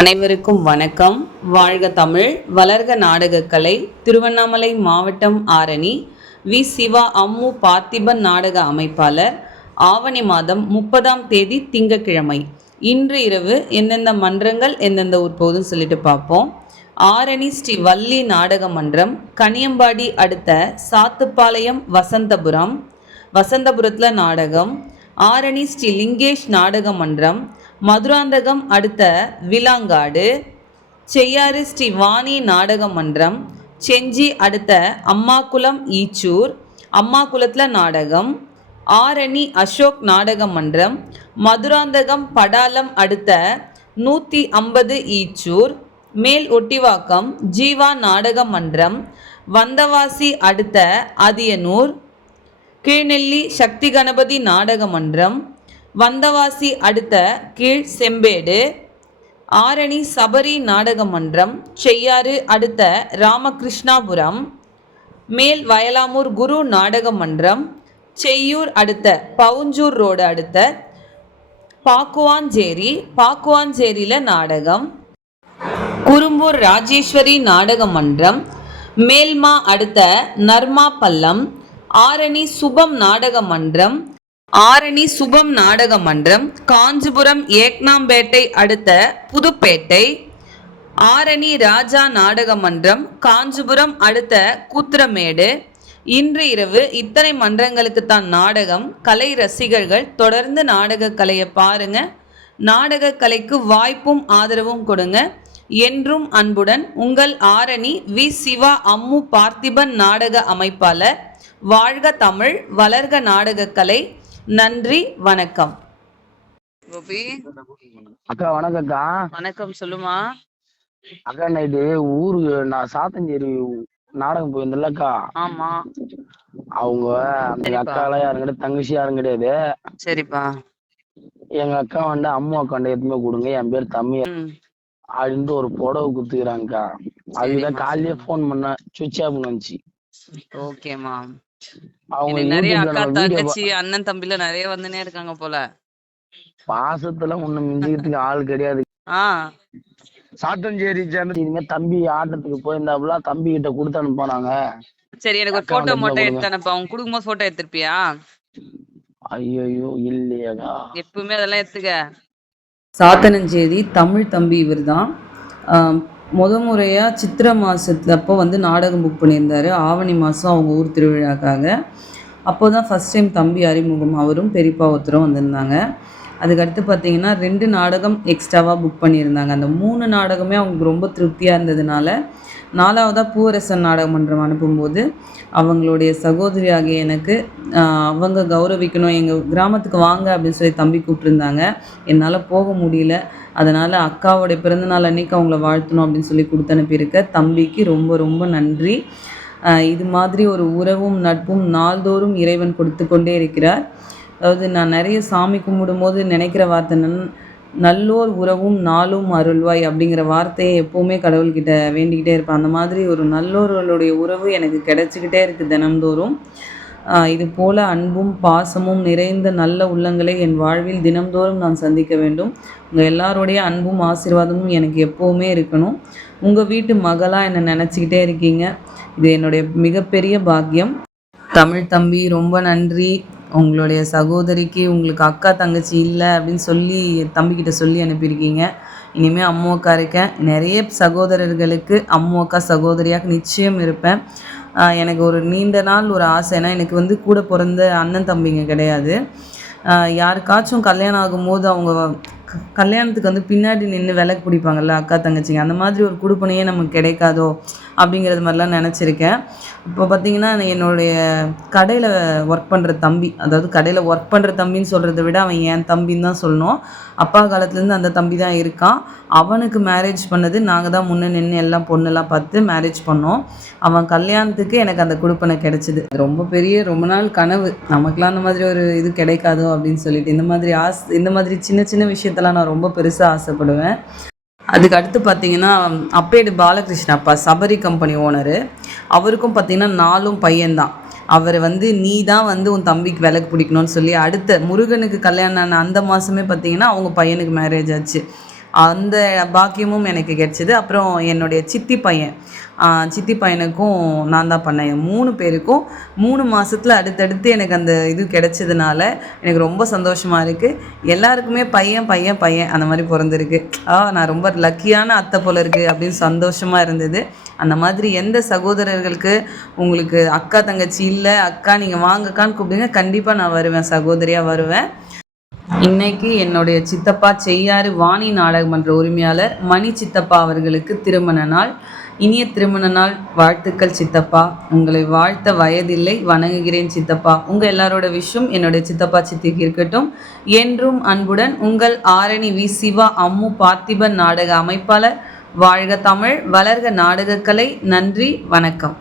அனைவருக்கும் வணக்கம். வாழ்க தமிழ், வளர்க நாடகக்கலை. திருவண்ணாமலை மாவட்டம் ஆரணி வி. சிவா அம்மு பார்த்திபன் நாடக அமைப்பாளர். ஆவணி மாதம் 30ஆம் தேதி திங்கட்கிழமை. இன்று இரவு எந்தெந்த மன்றங்கள் எந்தெந்த ஊர் போகுதுன்னு சொல்லிட்டு பார்ப்போம். ஆரணி ஸ்ரீ வள்ளி நாடக மன்றம், கனியம்பாடி அடுத்த சாத்துப்பாளையம் வசந்தபுரத்தில் நாடகம். ஆரணி ஸ்ரீ லிங்கேஷ் நாடக மன்றம், மதுராந்தகம் அடுத்த விலாங்காடு. செய்யாறு ஸ்ரீ வாணி நாடக மன்றம், செஞ்சி அடுத்த அம்மாக்குளம் ஈச்சூர், அம்மாக்குளத்தில் நாடகம். ஆரணி அசோக் நாடக மன்றம், மதுராந்தகம் படாலம் அடுத்த 150 ஈச்சூர். மேல் ஒட்டிவாக்கம் ஜீவா நாடக மன்றம், வந்தவாசி அடுத்த அதியனூர். கீழ்நெல்லி சக்தி கணபதி நாடக மன்றம், வந்தவாசி அடுத்த கீழ் செம்பேடு. ஆரணி சபரி நாடக மன்றம், செய்யாறு அடுத்த ராமகிருஷ்ணாபுரம். மேல் வயலாமூர் குரு நாடக மன்றம், செய்யூர் அடுத்த பவுஞ்சூர் ரோடு அடுத்த பாக்குவாஞ்சேரியில் நாடகம். குறும்பூர் ராஜேஸ்வரி நாடக மன்றம், மேல்மா அடுத்த நர்மா பள்ளம். ஆரணி சுபம் நாடக மன்றம், காஞ்சிபுரம் ஏக்னாம்பேட்டை அடுத்த புதுப்பேட்டை. ஆரணி ராஜா நாடக மன்றம், காஞ்சிபுரம் அடுத்த கூத்திரமேடு. இன்று இரவு இத்தனை மன்றங்களுக்கு தான் நாடகம். கலை ரசிகர்கள் தொடர்ந்து நாடக கலையை பாருங்க. நாடக கலைக்கு வாய்ப்பும் ஆதரவும் கொடுங்க. என்றும் அன்புடன் உங்கள் ஆரணி வி. சிவா அம்மு பார்த்திபன் நாடக அமைப்பாளர். வாழ்க தமிழ், வளர்க நாடகக்கலை. நன்றி, வணக்கம். கோபி அக்கா வணக்கம்க்கா. வணக்கம், சொல்லுமா. அக்கா நைட்டு ஊருக்கு நான் சாத்தஞ்சேரி நாடகம் போயிருந்தேன்லக்கா. ஆமா. அவங்க அந்த அக்காலாம் யாரும் கிடையாது, தங்கச்சி யாரும் கிடையாது. சரிப்பா. எங்க அக்கா வந்து அம்மா அக்காண்ட எதுவுமே கொடுங்க, என் பேர் தம்பி அப்படின்ட்டு ஒரு புடவை குத்துக்கிறாங்கக்கா. அதுதான் காலையிலே போன் பண்ண சுவிட்ச் ஆஃப் வந்துச்சு. ஓகேமா. அவங்க நிறைய அக்கா தங்கச்சி அண்ணன் தம்பில நிறைய வந்துனே இருக்காங்க போல. பாசத்துல ஒண்ணு மிஞ்சிக்கிறதுக்கு ஆள் கிடையாது. சாத்தஞ்சேரி இனிமே தம்பி ஆட்டத்துக்கு போயிருந்தாப்புல, தம்பி கிட்ட கொடுத்து அனுப்பானாங்க. சரி, எனக்கு ஒரு போட்டோ மட்டும் எடுத்து அனுப்ப. அவங்க கொடுக்கும்போது போட்டோ எடுத்திருப்பியா? ஐயோ இல்லையாக்கா. எப்பவுமே அதெல்லாம் எடுத்துக்க. சாத்தனஞ்சேரி தமிழ் தம்பி இவர் தான். முறையாக சித்திரை மாதத்துல அப்போ வந்து நாடகம் புக் பண்ணியிருந்தார். ஆவணி மாதம் அவங்க ஊர் திருவிழாக்காக. அப்போ தான் ஃபஸ்ட் டைம் தம்பி அறிமுகம். அவரும் பெரியப்பா ஒருத்தரும் வந்திருந்தாங்க. அதுக்கடுத்து பார்த்திங்கன்னா 2 நாடகம் எக்ஸ்ட்ராவாக புக் பண்ணியிருந்தாங்க. அந்த 3 நாடகமே அவங்களுக்கு ரொம்ப திருப்தியாக இருந்ததுனால 4வதாக பூவரசன் நாடக மன்றம் அனுப்பும்போது அவங்களுடைய சகோதரி ஆகிய எனக்கு அவங்க கௌரவிக்கணும், எங்கள் கிராமத்துக்கு வாங்க அப்படின்னு சொல்லி தம்பி கூப்பிட்டுருந்தாங்க. என்னால் போக முடியல. அதனால் அக்காவோடைய பிறந்தநாள் அன்றைக்கி அவங்கள வாழ்த்தணும் அப்படின்னு சொல்லி கொடுத்து அனுப்பியிருக்க தம்பிக்கு ரொம்ப ரொம்ப நன்றி. இது மாதிரி ஒரு உறவும் நட்பும் நாள்தோறும் இறைவன் கொடுத்து கொண்டே இருக்கிறார். அதாவது நான் நிறைய சாமி கும்பிடும்போது நினைக்கிற வார்த்தை நல்லோர் உறவும் நாளும் அருள்வாய் அப்படிங்கிற வார்த்தையை எப்போவுமே கடவுள்கிட்ட வேண்டிக்கிட்டே இருப்பேன். அந்த மாதிரி ஒரு நல்லோர்களுடைய உறவு எனக்கு கிடைச்சிக்கிட்டே இருக்குது தினம்தோறும். இது போல் அன்பும் பாசமும் நிறைந்த நல்ல உள்ளங்களை என் வாழ்வில் தினம்தோறும் நான் சந்திக்க வேண்டும். உங்கள் எல்லாருடைய அன்பும் ஆசீர்வாதமும் எனக்கு எப்போவுமே இருக்கணும். உங்கள் வீட்டு மகளாக என்னை நினச்சிக்கிட்டே இருக்கீங்க. இது என்னுடைய மிகப்பெரிய பாக்கியம். தமிழ் தம்பி ரொம்ப நன்றி. உங்களுடைய சகோதரிக்கு உங்களுக்கு அக்கா தங்கச்சி இல்லை அப்படின்னு சொல்லி தம்பிக்கிட்ட சொல்லி அனுப்பியிருக்கீங்க. இனிமேல் அம்மு அக்கா இருக்கேன். நிறைய சகோதரர்களுக்கு அம்மு அக்கா சகோதரியாக நிச்சயம் இருப்பேன். எனக்கு ஒரு நீண்ட நாள் ஒரு ஆசைனா, எனக்கு வந்து கூட பிறந்த அண்ணன் தம்பிங்க கிடையாது. யாருக்காச்சும் கல்யாணம் ஆகும்போது அவங்க கல்யாணத்துக்கு வந்து பின்னாடி நின்று விளக்கு பிடிப்பாங்கள்ல அக்கா தங்கச்சிங்க, அந்த மாதிரி ஒரு குடுப்பனையே நமக்கு கிடைக்காதோ அப்படிங்கிறது மாதிரிலாம் நினச்சிருக்கேன். இப்போ பார்த்திங்கன்னா என்னுடைய கடையில் ஒர்க் பண்ணுற தம்பி, அதாவது கடையில் ஒர்க் பண்ணுற தம்பின்னு சொல்கிறத விட அவன் என் தம்பின்னு தான் சொல்லணும். அப்பா காலத்துலேருந்து அந்த தம்பி தான் இருக்கான். அவனுக்கு மேரேஜ் பண்ணது நாங்கள் தான் முன்னே நின்று எல்லாம் பொண்ணெல்லாம் பார்த்து மேரேஜ் பண்ணோம். அவன் கல்யாணத்துக்கு எனக்கு அந்த குடுப்பனை கிடச்சிது. ரொம்ப நாள் கனவு, நமக்குலாம் அந்த மாதிரி ஒரு இது கிடைக்காதோ அப்படின்னு சொல்லிட்டு இந்த மாதிரி சின்ன சின்ன விஷயத்தெல்லாம் நான் ரொம்ப பெருசாக ஆசைப்படுவேன். அதுக்கு அடுத்து பார்த்திங்கன்னா அப்பேடு பாலகிருஷ்ண அப்பா சபரி கம்பெனி ஓனரு. அவருக்கும் பார்த்திங்கன்னா 4 பையன்தான். அவர் வந்து நீ தான் வந்து உன் தம்பிக்கு விளக்கு பிடிக்கணும்னு சொல்லி அடுத்த முருகனுக்கு கல்யாணம் ஆன அந்த மாதமே பார்த்திங்கன்னா அவங்க பையனுக்கு மேரேஜ் ஆச்சு. அந்த பாக்கியமும் எனக்கு கிடைச்சிது. அப்புறம் என்னுடைய சித்தி பையனுக்கும் நான் தான் பண்ணேன். 3 பேருக்கும் 3 மாசத்துல அடுத்தடுத்து எனக்கு அந்த இது கிடைச்சதுனால எனக்கு ரொம்ப சந்தோஷமா இருக்கு. எல்லாருக்குமே பையன், பையன், பையன் அந்த மாரி பொறந்திருக்கு. நான் ரொம்ப லக்கியான அத்தை போல இருக்கு அப்படின்னு சந்தோஷமா இருந்தது. அந்த மாதிரி எந்த சகோதரர்களுக்கு உங்களுக்கு அக்கா, தங்கச்சி இல்ல, அக்கா நீங்க வாங்கக்கான்னு கூப்பிடுங்க. கண்டிப்பா நான் வருவேன். சகோதரியா வருவேன். இன்னைக்கு என்னுடைய சித்தப்பா செய்யாறு வாணி நாடக மன்ற உரிமையாளர் மணி சித்தப்பா அவர்களுக்கு திருமண நாள். இனிய திருமண நாள் வாழ்த்துக்கள் சித்தப்பா. உங்களை வாழ்த்த வயதில்லை, வணங்குகிறேன் சித்தப்பா. உங்கள் எல்லாரோட விஷயம் என்னுடைய சித்தப்பா சித்திக்கு இருக்கட்டும். என்றும் அன்புடன் உங்கள் ஆரணி வி. சிவா அம்மு பார்த்திபன் நாடக அமைப்பாளர். வாழ்க தமிழ், வளர்க நாடகக்கலை. நன்றி, வணக்கம்.